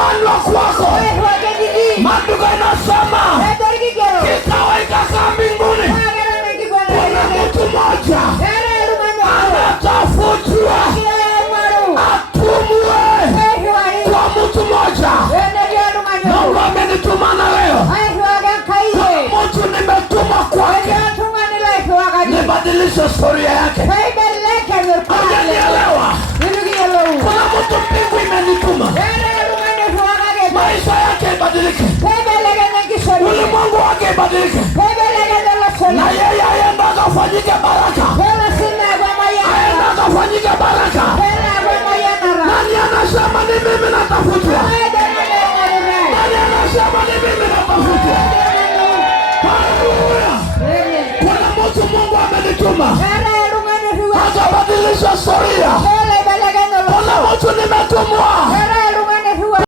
kumanwa kwako. Maandiko inasema kikawa ikakaa mbinguni. Kuna mtu mmoja anatafutwa atumwe kwa mtu mmoja. Mungu amenituma na leo. Mtu nimetuma kwake nibadilishe historia yake. Hajanielewa. Kuna mtu mbingu imenituma maisha yake ibadilike, ulimwengu wake ibadilike, na yeye aenda akafanyike baraka, aenda akafanyike baraka. Nani anasema ni mimi natafutwa? Nani anasema ni mimi natafutwa? Haleluya. Kuna mtu Mungu amenituma